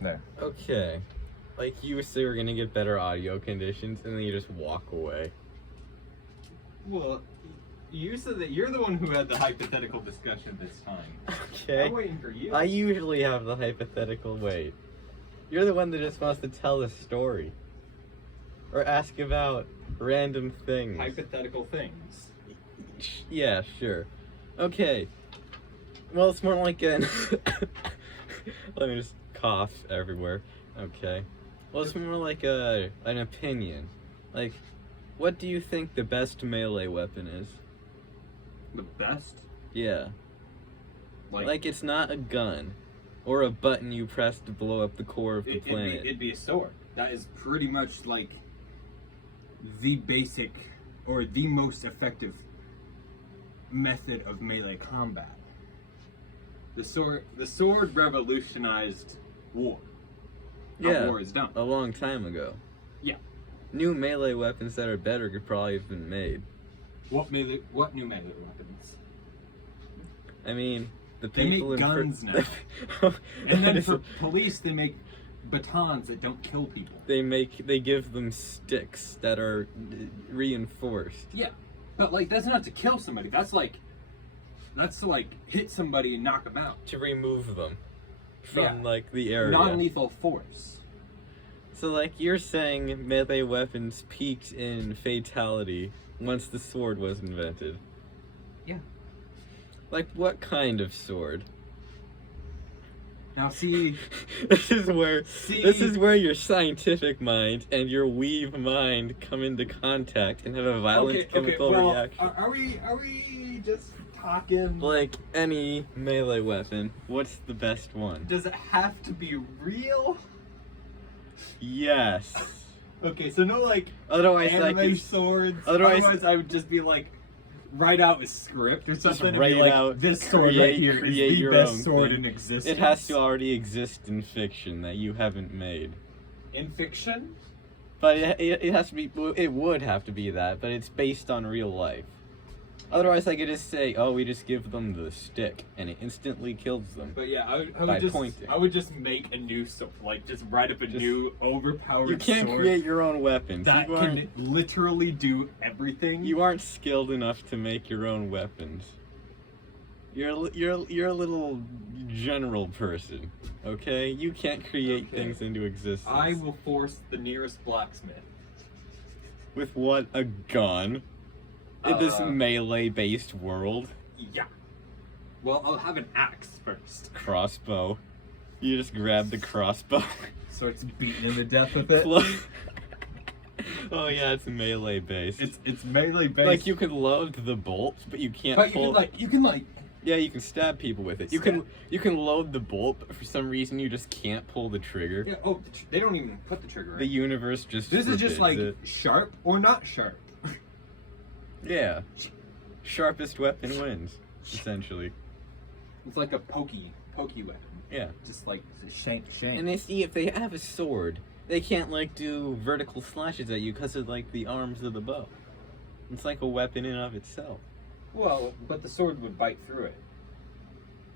There. Okay. Like, you say we're gonna get better audio conditions, and then you just walk away. Well, you said that you're the one who had the hypothetical discussion this time. Okay. I'm waiting for you. I usually have the hypothetical wait. You're the one that just wants to tell a story. Or ask about random things. Hypothetical things. Yeah, sure. Okay. Well, it's more like an... Let me just cough everywhere. Okay. Well, it's more like an opinion. Like, what do you think the best melee weapon is? The best? Yeah. Like it's not a gun. Or a button you press to blow up the core of the planet. It'd be a sword. That is pretty much like the basic or the most effective method of melee combat. The sword revolutionized war. Yeah, How war is done. a long time ago. Yeah. New melee weapons that are better could probably have been made. What new melee weapons? I mean, the They people make in guns now. And then for police, they make batons that don't kill people. they give them sticks that are reinforced. Yeah, but like that's not to kill somebody. That's to like hit somebody and knock them out. To remove them from Yeah. like the area. Non-lethal force. So like you're saying melee weapons peaked in fatality once the sword was invented. Yeah. Like what kind of sword? Now see, This is where your scientific mind and your weave mind come into contact and have a violent chemical reaction. Are we just talking? Like any melee weapon, what's the best one? Does it have to be real? Yes. Okay, so no like Otherwise, anime swords. otherwise- I would just be like, write out a script or something. and be write like, out, this sword right here is create the your best own sword thing. in existence. It has to already exist in fiction that you haven't made. In fiction. But it has to be. It would have to be that, but it's based on real life. Otherwise, I could just say, "Oh, we just give them the stick, and it instantly kills them." But yeah, By pointing. I would just make a new sword, like just write up a new overpowered You can't sword create your own weapons. that You can aren't, literally do everything. you aren't skilled enough to make your own weapons. You're a little general person, okay? You can't create Okay. things into existence. I will force the nearest blacksmith. With what? A gun? In this melee-based world? Yeah. Well, I'll have an axe first. Crossbow. You just grab the crossbow. Starts beating him to death with it. Oh yeah, it's melee-based. It's melee based. Like you could load the bolt, but you can't but pull. you can like. Yeah, you can stab people with it. You can load the bolt, but for some reason you just can't pull the trigger. Yeah. Oh, they don't even put the trigger. The in. universe just. This is just like forbids sharp or not sharp. it. Yeah. Sharpest weapon wins, essentially. It's like a pokey weapon. Yeah. Just like shank. And they see if they have a sword, they can't like do vertical slashes at you because of like the arms of the bow. It's like a weapon in and of itself. Well, but the sword would bite through it.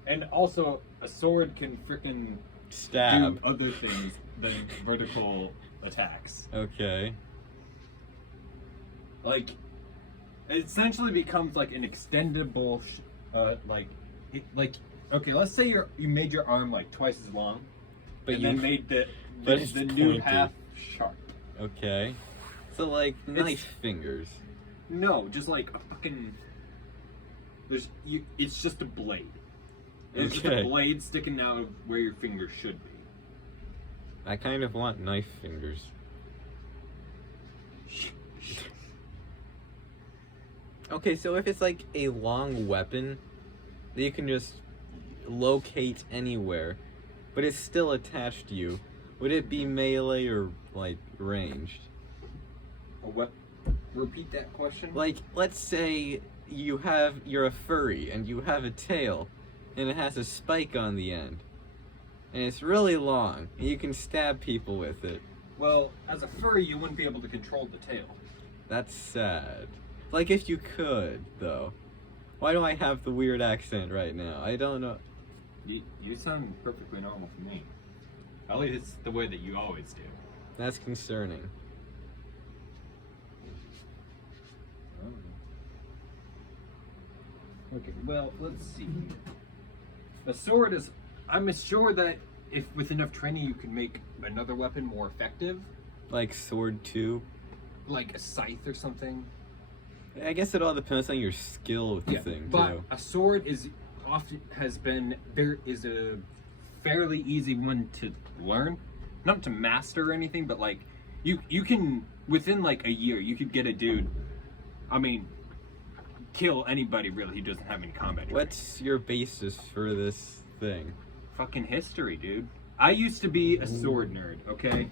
And also, a sword can frickin' Stab. do other things than vertical attacks. Okay. Like, it essentially becomes like an extendable, okay, let's say you made your arm like twice as long, But and then made the it's new pointed. half sharp. Okay. So like knife fingers. No, just like a fucking. It's just a blade. It's just Okay. a blade sticking out of where your finger should be. I kind of want knife fingers. Okay, so if it's like a long weapon that you can just locate anywhere, but it's still attached to you, would it be melee or like ranged? What? Repeat that question. Like, let's say you're a furry and you have a tail and it has a spike on the end. And it's really long and you can stab people with it. Well, as a furry, you wouldn't be able to control the tail. That's sad. Like if you could, though. Why do I have the weird accent right now? I don't know. You sound perfectly normal to me. At least it's the way that you always do. That's concerning. Okay, well, let's see. A sword is. I'm sure that if with enough training you can make another weapon more effective, Like sword 2. like a scythe or something. I guess it all depends on your skill with the thing but too. a sword is often there is a fairly easy one to learn, not to master or anything, but like you can within like a year you could get a dude. I mean, kill anybody really who doesn't have any combat training. What's your basis for this thing? Fucking history, dude. I used to be a sword nerd, okay?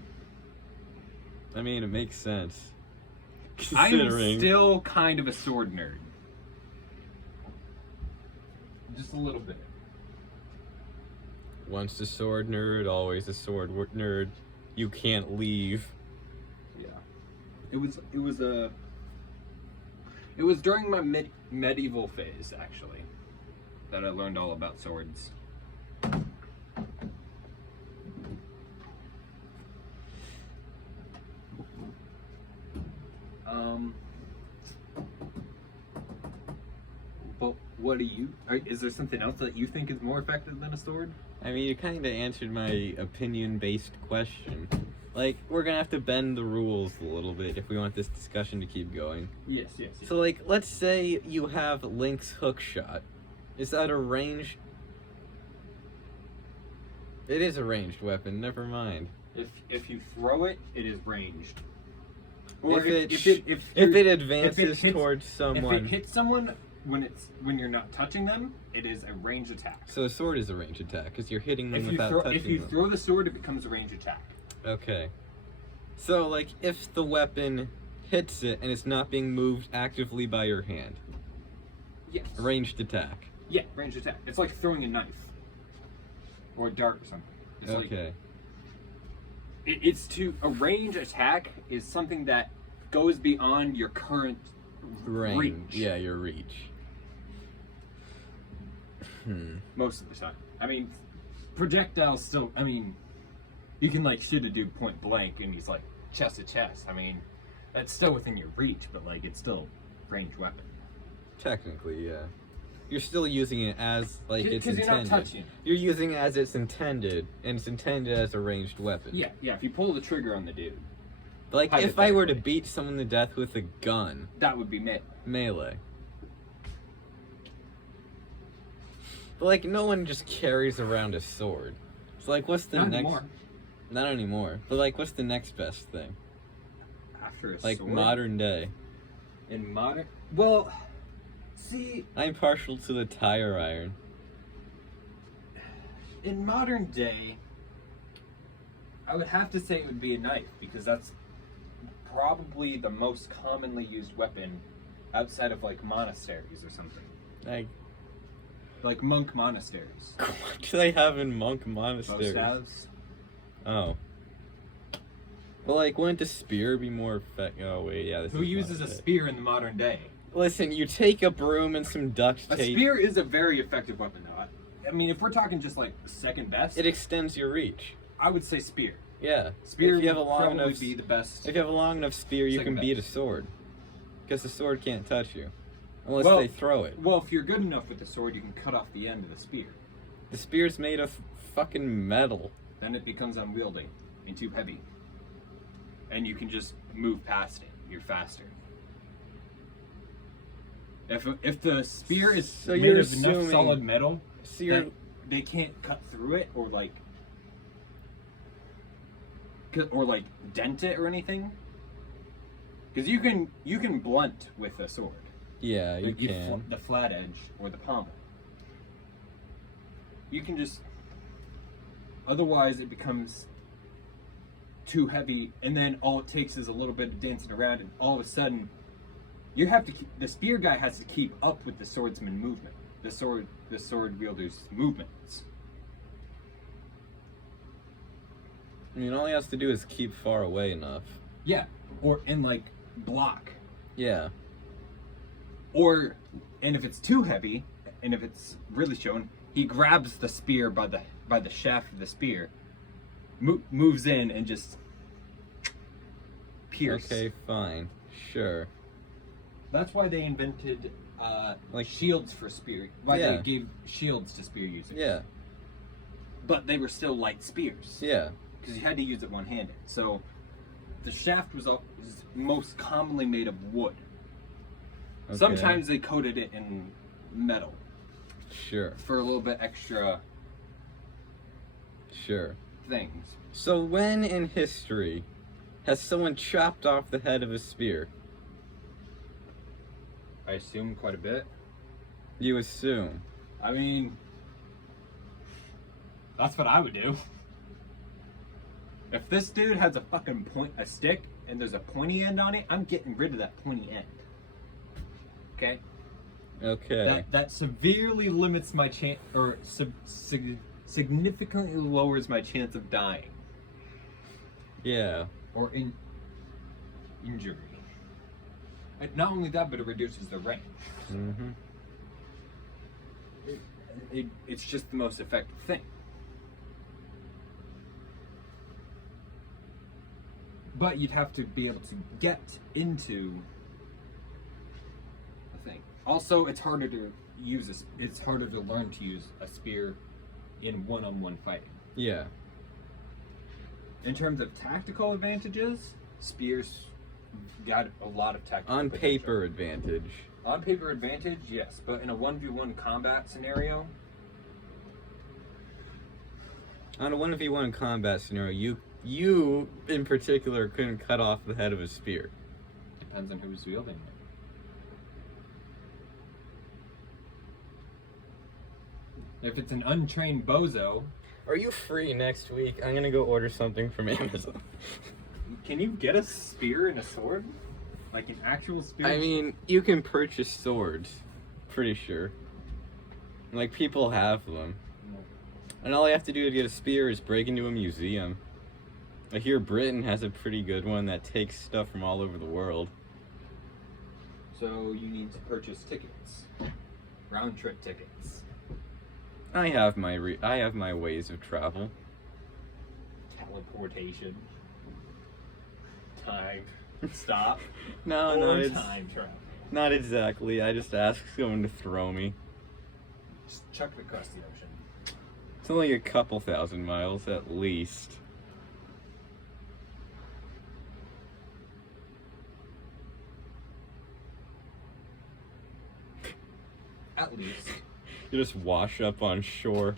I mean, it makes sense. I am Considering. still kind of a sword nerd. Just a little bit. Once a sword nerd, always a sword nerd. You can't leave. Yeah. It was during my medieval phase actually that I learned all about swords. But what do you? Is there something else that you think is more effective than a sword? I mean, you kind of answered my opinion-based question. Like, we're gonna have to bend the rules a little bit if we want this discussion to keep going. Yes. So, like, let's say you have Link's hook shot. Is that a ranged? It is a ranged weapon. Never mind. If you throw it, it is ranged. If it you're- advances hits- towards if someone, it hits someone when you're not touching them, it is a ranged attack. so a sword is a ranged attack because you're hitting them without touching if you them. throw the sword, it becomes a ranged attack. Okay. So, like, if the weapon hits it and it's not being moved actively by your hand, Yes. ranged attack. Yeah, ranged attack. It's like throwing a knife or a dart or something. It's like Okay. it's to a range attack is something that goes beyond your current Range. reach. Yeah, your reach. Most of the time. I mean, projectiles still. I mean, you can like shoot a dude point blank and he's like chest to chest. I mean, that's still within your reach, but like it's still ranged weapon. Technically, yeah. You're still using it as like it's Because intended. you're not touching. You're using it as it's intended, and it's intended as a ranged weapon. Yeah. If you pull the trigger on the dude, Like if I were to Hypothetically. beat someone to death with a gun, that would be melee. But like no one just carries around a sword. So like what's the Not next? anymore. Not anymore. But like what's the next best thing? After a Like sword. modern day. In modern. Well, see, I'm partial to the tire iron. in modern day, I would have to say it would be a knife because that's probably the most commonly used weapon outside of like monasteries or something. Like Monk monasteries. what do they have in monk Bow monasteries? staves. Oh. Well, like, wouldn't a spear be more effective? Oh, wait, yeah. This Who is uses a modern day. spear in the modern day? Listen, you take a broom and some duct A tape. spear is a very effective weapon, though. I mean, if we're talking just like second best, It extends your reach. I would say spear. Yeah. Spear if you have a would long probably enough, be the best. if you have a long enough spear, you Second can beat a best. sword. Because the sword can't touch you, unless Well- they throw it. Well, if you're good enough with the sword, you can cut off the end of the spear. The spear's made of fucking metal. Then it becomes unwieldy and too heavy. And you can just move past it. You're faster. If the spear is So made you're of enough assuming- solid metal So you're that they can't cut through it or like dent it or anything. Because you can blunt with a sword. yeah, you Like, can. the flat edge or the pommel. You can just. Otherwise, it becomes too heavy, and then all it takes is a little bit of dancing around, and all of a sudden, you have to. The spear guy has to keep up with the swordsman movement, the sword wielder's movements. I mean, all he has to do is keep far away enough. Yeah, and like block, Yeah. and if it's too heavy, and if it's really shown, he grabs the spear by the shaft of the spear, moves in and just pierce. Okay, fine. Sure. That's why they invented Like- shields for spear. Why Yeah. they gave shields to spear users. Yeah. But they were still light spears. Yeah. Because you had to use it one-handed. So the shaft was most commonly made of wood. Okay. Sometimes they coated it in metal Sure. for a little bit extra Sure. things. So when in history has someone chopped off the head of a spear? I assume quite a bit. You assume. I mean, that's what I would do. If this dude has a stick, and there's a pointy end on it, I'm getting rid of that pointy end. Okay? Okay. That severely limits my chance, or significantly lowers my chance of dying Yeah. or injury. And not only that, but it reduces the range. Mm-hmm. It's just the most effective thing. But you'd have to be able to get into the thing. Also, it's harder to use it's harder to learn to use a spear in one-on-one fighting. Yeah. In terms of tactical advantages, spears got a lot of tactical On potential. paper advantage. On paper advantage, yes, but in a 1v1 combat scenario, On a 1v1 combat scenario, you in particular couldn't cut off the head of a spear. depends on who's wielding it. If it's an untrained bozo, Are you free next week? I'm gonna go order something from Amazon. can you get a spear and a sword? Like an actual spear? I mean, you can purchase swords. Pretty sure. Like, people have them. And all you have to do to get a spear is break into a museum. I hear Britain has a pretty good one that takes stuff from all over the world. So you need to purchase tickets. Round trip tickets. I have my ways of travel. Teleportation. Time. Stop. No, or no, time travel. not exactly. I just ask someone to throw me. Just chuck it across the ocean. It's only a couple thousand miles at least. At least. You just wash up on shore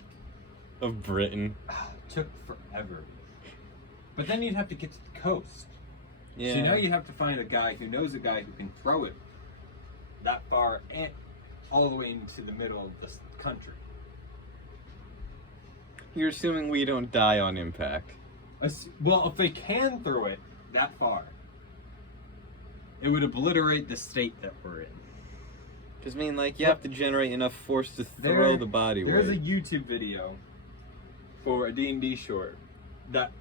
of Britain. Took forever. But then you'd have to get to the coast. Yeah. So now you have to find a guy who knows a guy who can throw it that far and all the way into the middle of the country. You're assuming we don't die on impact. Well, if they can throw it that far, it would obliterate the state that we're in. Just mean like you have to generate enough force to throw the body There's a weight. YouTube video for a D&D short that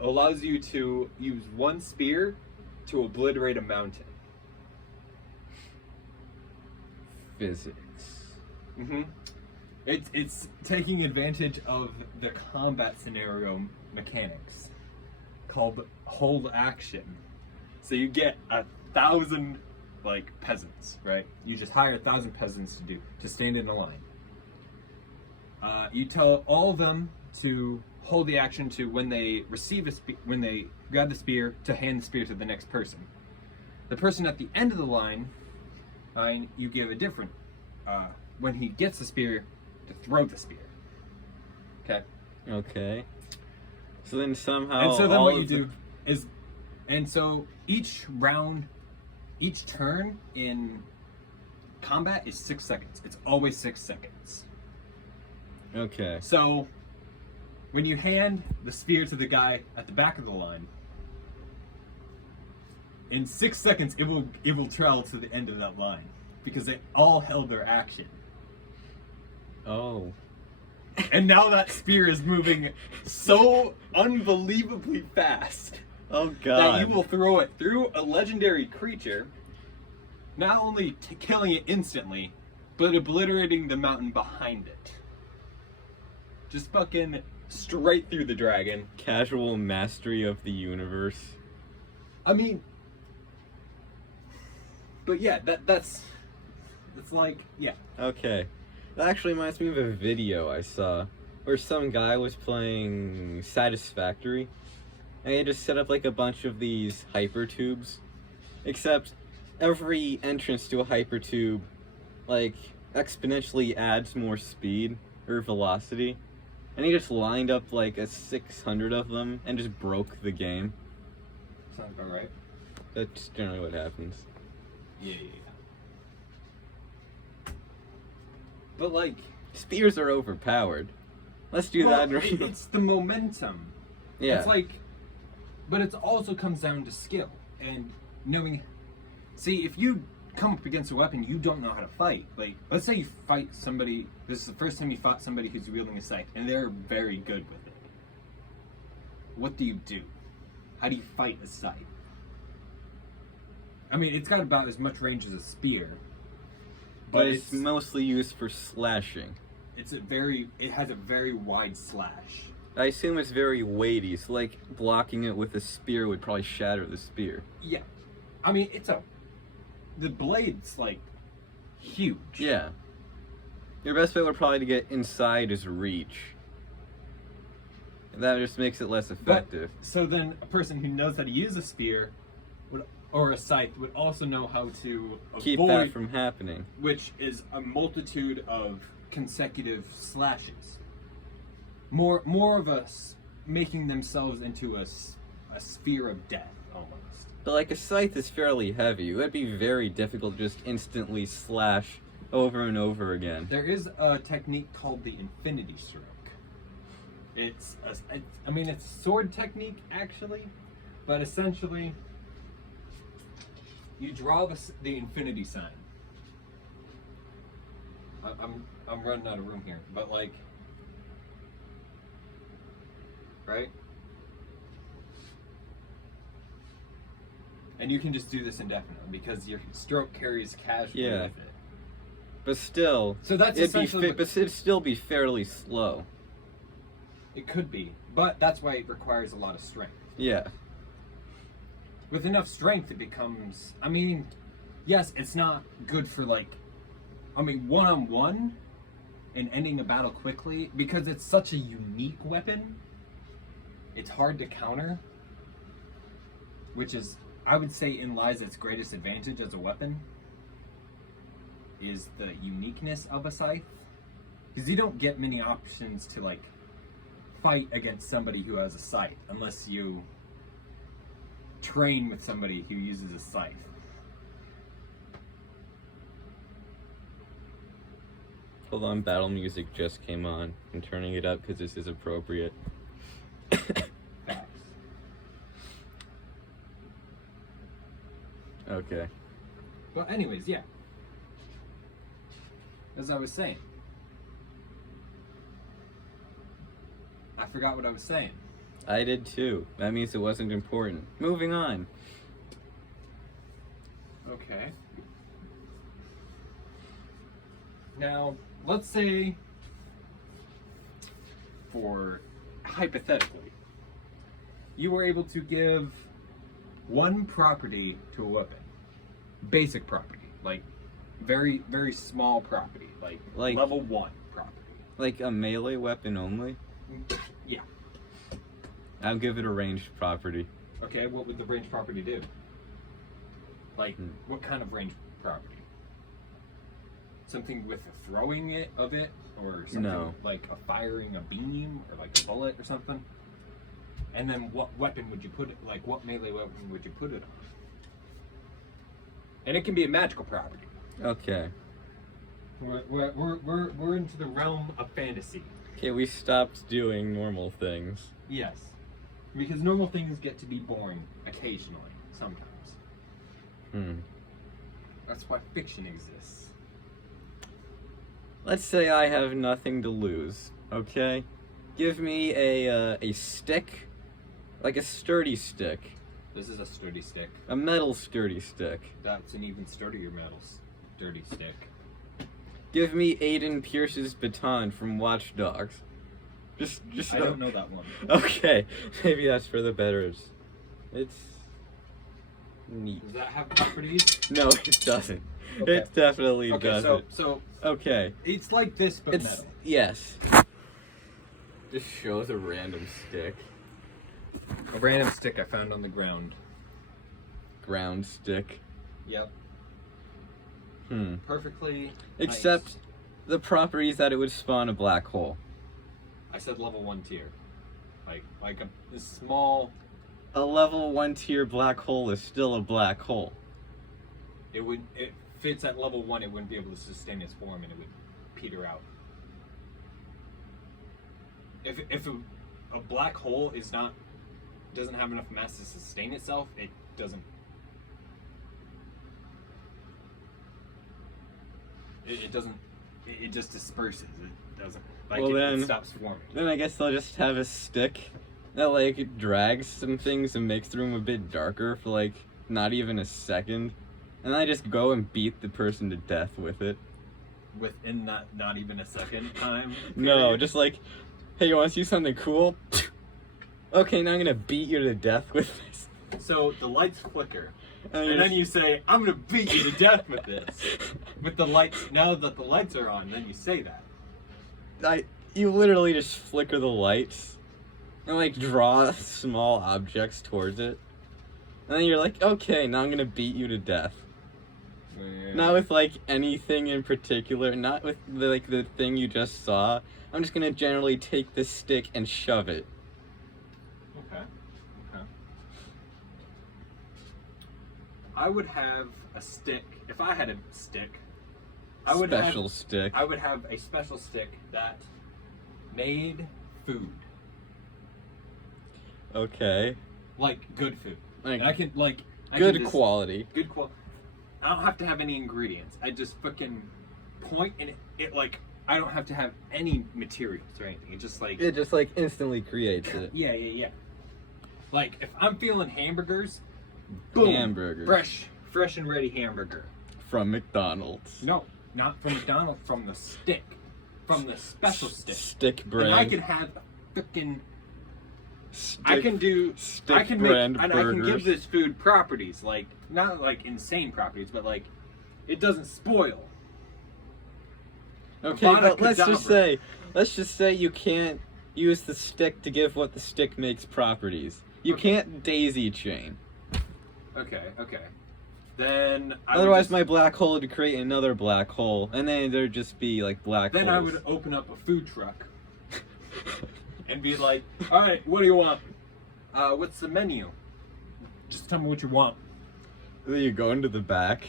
allows you to use one spear to obliterate a mountain. Physics. Mm-hmm. It's taking advantage of the combat scenario mechanics called hold action. So you get 1,000 peasants, right? You just hire 1,000 peasants to stand in a line. You tell all of them to hold the action to when they receive when they grab the spear to hand the spear to the next person. The person at the end of the line, you give a different when he gets the spear to throw the spear. Okay. Okay. So then somehow. And so then all what you of the- do is, and so each round, each turn in combat is 6 seconds. It's always 6 seconds. Okay. So when you hand the spear to the guy at the back of the line, in 6 seconds it will travel to the end of that line because they all held their action. Oh. And now that spear is moving so unbelievably fast Oh that god. you will throw it through a legendary creature, not only killing it instantly, but obliterating the mountain behind it. Just fucking straight through the dragon. Casual mastery of the universe. I mean, but yeah, it's like, yeah. Okay. That actually reminds me of a video I saw where some guy was playing Satisfactory and he just set up like a bunch of these hypertubes. Except every entrance to a hypertube like exponentially adds more speed or velocity. And he just lined up like a 600 of them and just broke the game. Sounds about right. That's generally what happens. Yeah. But like, Spears are overpowered. Let's do well, that. it's the momentum. Yeah. It's like, but it also comes down to skill and knowing. See, if you come up against a weapon you don't know how to fight, like let's say you fight somebody. This is the first time you fought somebody who's wielding a scythe and they're very good with it. What do you do? How do you fight a scythe? I mean, it's got about as much range as a spear, but it's mostly used for slashing. It has a very wide slash. I assume it's very weighty, so like blocking it with a spear would probably shatter the spear. Yeah. I mean, the blade's like huge. Yeah. Your best bet would probably to get inside his reach. That just makes it less effective. So then a person who knows how to use a spear or a scythe would also know how to keep avoid that from happening. Which is a multitude of consecutive slashes. More of us making themselves into a sphere of death, almost. But like a scythe is fairly heavy. It would be very difficult to just instantly slash over and over again. There is a technique called the infinity stroke. It's a sword technique actually, but essentially you draw the infinity sign. I'm running out of room here, but like, right? And you can just do this indefinitely because your stroke carries casually with it. But still, so that's essentially but it'd still be fairly slow. It could be, but that's why it requires a lot of strength. Yeah. With enough strength, it becomes. I mean, yes, it's not good for like. I mean, one-on-one and ending a battle quickly because it's such a unique weapon. It's hard to counter, which is, I would say, in lies its greatest advantage as a weapon. Is the uniqueness of a scythe, because you don't get many options to like fight against somebody who has a scythe unless you train with somebody who uses a scythe. Hold on, battle music just came on. I'm turning it up because this is appropriate. Okay. But anyways, yeah. As I was saying. I forgot what I was saying. I did too. That means it wasn't important. Moving on. Okay. Now, let's say, for hypothetically, you were able to give one property to a weapon. Basic property. Like, very, very small property. Like level 1 property. Like a melee weapon only? Yeah. I'll give it a ranged property. Okay, what would the ranged property do? Like, what kind of ranged property? Something with a throwing of it? Or something like a firing a beam? Or like a bullet or something? And then what weapon would you put it, like what melee weapon would you put it on? And it can be a magical property. Okay. We're into the realm of fantasy. Okay, we stopped doing normal things. Yes. Because normal things get to be boring occasionally, sometimes. That's why fiction exists. Let's say I have nothing to lose, okay? Give me a stick, like a sturdy stick. This is a sturdy stick. A metal sturdy stick. That's an even sturdier metal sturdy stick. Give me Aiden Pierce's baton from Watch Dogs. Just. I don't know that one. Okay, maybe that's for the betters. It's neat. Does that have properties? No, it doesn't. Okay. It definitely Okay, doesn't. so Okay, it's like this, but it's metal. yes. Just shows a random stick. A random stick I found on the ground. Ground stick. Yep. Perfectly. Except nice. the property is that it would spawn a black hole. I said level 1 tier. Like a small. A level 1 tier black hole is still a black hole. It fits at level 1. It wouldn't be able to sustain its form, and it would peter out. If a black hole doesn't have enough mass to sustain itself, it doesn't. It doesn't. It just disperses. It doesn't. Like Well, it then- stops forming. Then I guess they'll just have a stick that like drags some things and makes the room a bit darker for like not even a second. And I just go and beat the person to death with it. Within that, not even a second time. No, period. just like, hey, you want to see something cool? Okay, now I'm gonna beat you to death with this. So the lights flicker, And and then you say, "I'm gonna beat you to death with this." With the lights. Now that the lights are on, then you say that. you literally just flicker the lights and like draw small objects towards it. And then you're like, okay, now I'm gonna beat you to death. Not with like anything in particular, not with the thing you just saw. I'm just gonna generally take this stick and shove it. Okay. I would have a stick. If I had a stick, I would Special stick. I would have a special stick that made food, Okay. like good food. Like, And I can I can good just- quality. Good quality. I don't have to have any ingredients. I just fucking point and it like I don't have to have any materials or anything. It just like It just like instantly creates it. yeah. Like if I'm feeling hamburgers, boom, Hamburgers. fresh and ready hamburger. From McDonald's. No, not from McDonald's, from the stick, from the special stick. Stick brand. And I can have fucking. Stick, I can do. stick I can make. brand And I can give burgers. this food properties, like not like insane properties, but like it doesn't spoil. Okay, Avada but let's Kedavra. just say you can't use the stick to give what the stick makes properties. You Okay. can't daisy chain. Okay. Then I would Otherwise, just- my black hole would create another black hole, and then there'd just be like black Then holes. I would open up a food truck and be like, "All right, what do you want? What's the menu? Just tell me what you want. Then you go into the back.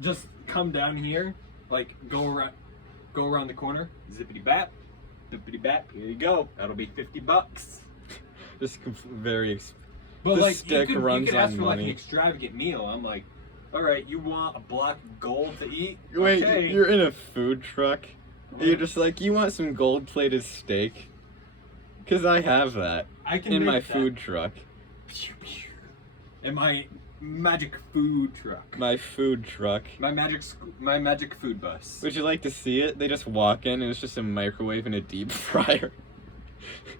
Just come down here, like go around the corner, zippity bap, bippity bap. Here you go. That'll be $50." Just very. But The like stick you runs could ask on for like an money. extravagant meal. I'm like, all right, you want a block of gold to eat? Wait, Okay. you're in a food truck. And you're just like, you want some gold-plated steak? Cause I have that I can in make my that. food truck. In my magic food truck. My food truck. My magic food bus. Would you like to see it? They just walk in and it's just a microwave and a deep fryer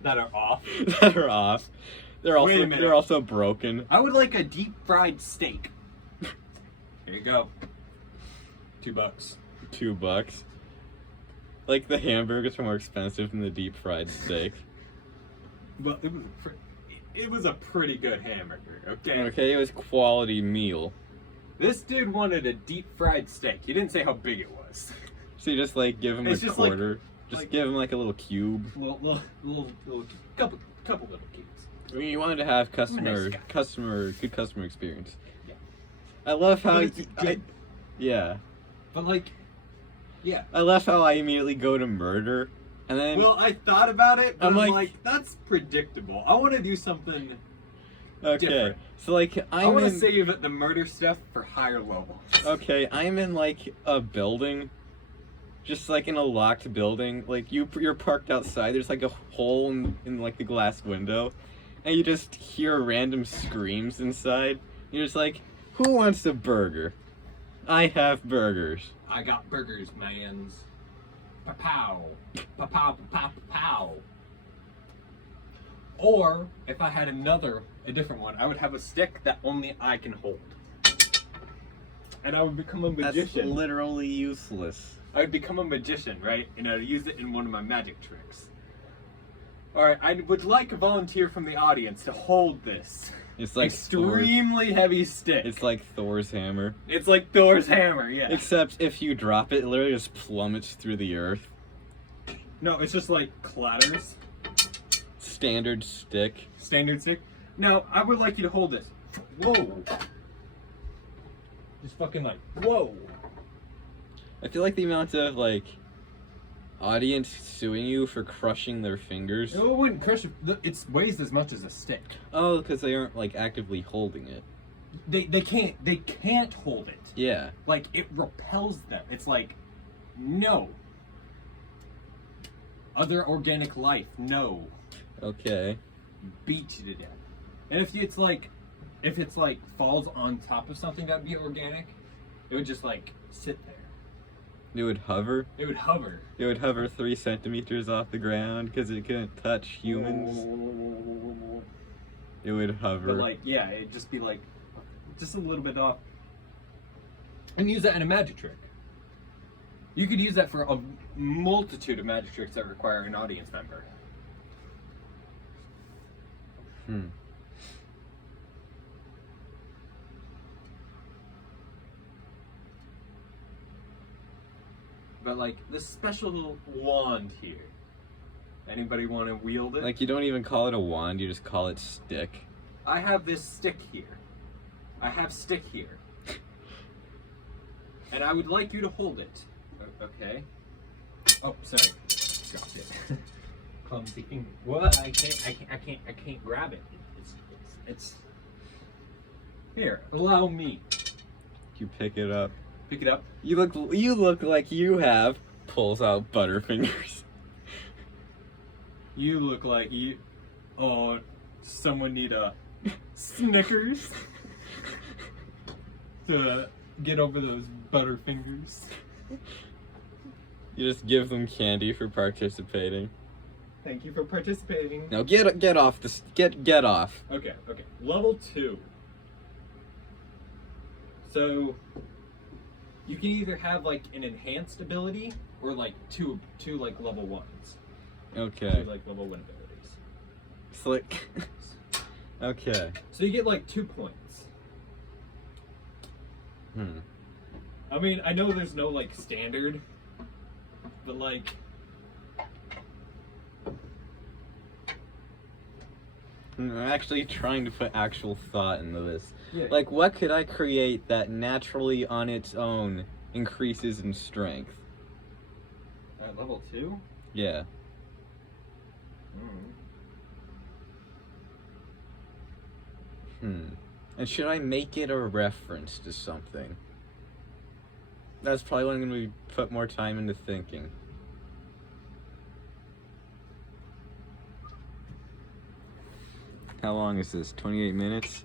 That are off. that are off. Wait a minute. They're also broken. I would like a deep fried steak. Here you go. $2. $2. Like the hamburgers are more expensive than the deep fried steak. But it was a pretty good hamburger. Okay. Okay, it was quality meal. This dude wanted a deep fried steak. He didn't say how big it was. So you just like give him It's a just like- quarter. Just like- give him like a little cube. little couple little cubes. I mean, you wanted to have I'm a nice guy. good customer experience. Yeah. I love how But it's good. yeah. But like, yeah. I love how I immediately go to murder, and then Well, I thought about it, but I'm I'm like- like, that's predictable. I want to do something. okay, different. so like I I'm want to in save the murder stuff for higher levels. okay, I'm in like a building, just like in a locked building. Like you're parked outside. There's like a hole in like the glass window, and you just hear random screams inside. You're just like, who wants a burger? I have burgers. I got burgers, mans. Pa-pow. Pa-pow, pa-pow, pa-pow. Or if I had a different one, I would have a stick that only I can hold. And I would become a That's magician. literally useless. I would become a magician, right? And I'd use it in one of my magic tricks. Alright, I would like a volunteer from the audience to hold this It's like extremely heavy stick. It's like Thor's hammer. It's like Thor's hammer, yeah. Except if you drop it, it literally just plummets through the earth. No, it's just like clatters. Standard stick. Standard stick. Now, I would like you to hold this. Whoa. Just fucking like, whoa. I feel like the amount of like audience suing you for crushing their fingers. No, it wouldn't crush it. It weighs as much as a stick. Oh, because they aren't like actively holding it. They can't hold it. Yeah. Like, it repels them. It's like, no. Other organic life, no. Okay. Beat you to death. And if it's like falls on top of something that would be organic, it would just like sit there. It would hover. It would hover. It would hover 3 centimeters off the ground because it couldn't touch humans. It would hover. But like, yeah, it'd just be like, just a little bit off. And use that in a magic trick. You could use that for a multitude of magic tricks that require an audience member. But like, this special wand here. Anybody want to wield it? Like, you don't even call it a wand, you just call it stick. I have this stick here. I have stick here. And I would like you to hold it. Okay. Oh, sorry. Dropped it. Clumsy finger. What? I can't grab it. It's here. Allow me. You pick it up. Pick it up. You look like you have pulls out Butterfingers. You look like you. Oh, someone need a Snickers to get over those Butterfingers. You just give them candy for participating. Thank you for participating. Now get off this. Get off. Okay. Level 2. So you can either have like an enhanced ability or like two like level 1s. Okay. Two like level 1 abilities. Slick. Okay. So you get like 2 points. I mean, I know there's no like standard, but like I'm actually trying to put actual thought into this. yeah. Like, what could I create that naturally on its own increases in strength? At level 2? Yeah. And should I make it a reference to something? That's probably what I'm going to put more time into thinking. How long is this? 28 minutes?